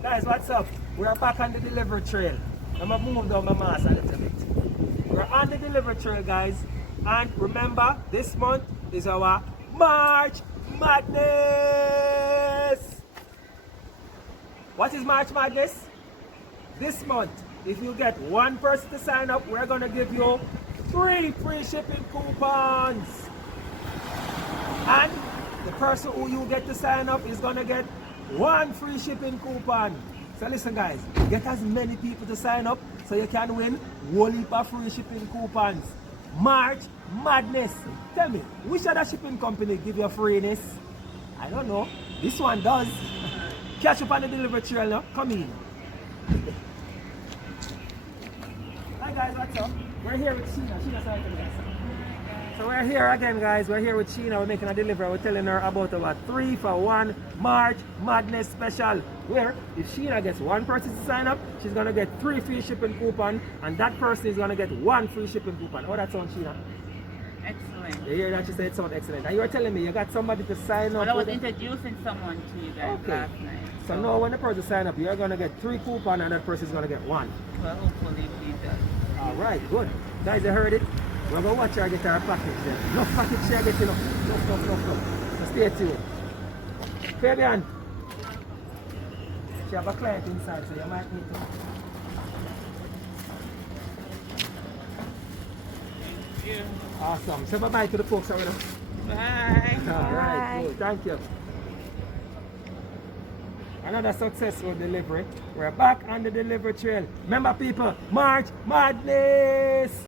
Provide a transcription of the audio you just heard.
Guys, what's up? We're back on the delivery trail. I'm gonna move down my mask a little bit. We're on the delivery trail, guys. And remember, this month is our March Madness. What is March Madness? This month, if you get one person to sign up, we're gonna give you 3 free shipping coupons. And the person who you get to sign up is gonna get 1 free shipping coupon. So listen guys, get as many people to sign up so you can win whole heap of free shipping coupons. March Madness. Tell me, which other shipping company give you freeness? I don't know. This one does. Catch up on the delivery trail now. Come in. Hi guys, what's up? We're here with Sheena. Sheena, sorry to guys. So we're here again, guys. We're here with Sheena. We're making a delivery. We're telling her about our 3 for 1 March Madness special. Where if Sheena gets 1 person to sign up, she's gonna get 3 free shipping coupon, and that person is gonna get 1 free shipping coupon. How that sound, Sheena? Excellent. You hear that? She said it sounds excellent. And you were telling me you got somebody to sign up. Well, I was introducing someone to you guys last night. So now when the person sign up, you're gonna get 3 coupon, and that person is gonna get 1. Well, hopefully he does. All right, good. Guys, you heard it. We're going to watch her get her package then. No package share get enough. No. So stay tuned. Fabian. She have a client inside, so you might need to. Thank you. Awesome. Say bye-bye to the folks already. Bye. All right, cool. Thank you. Another successful delivery. We're back on the delivery trail. Remember people, March Madness!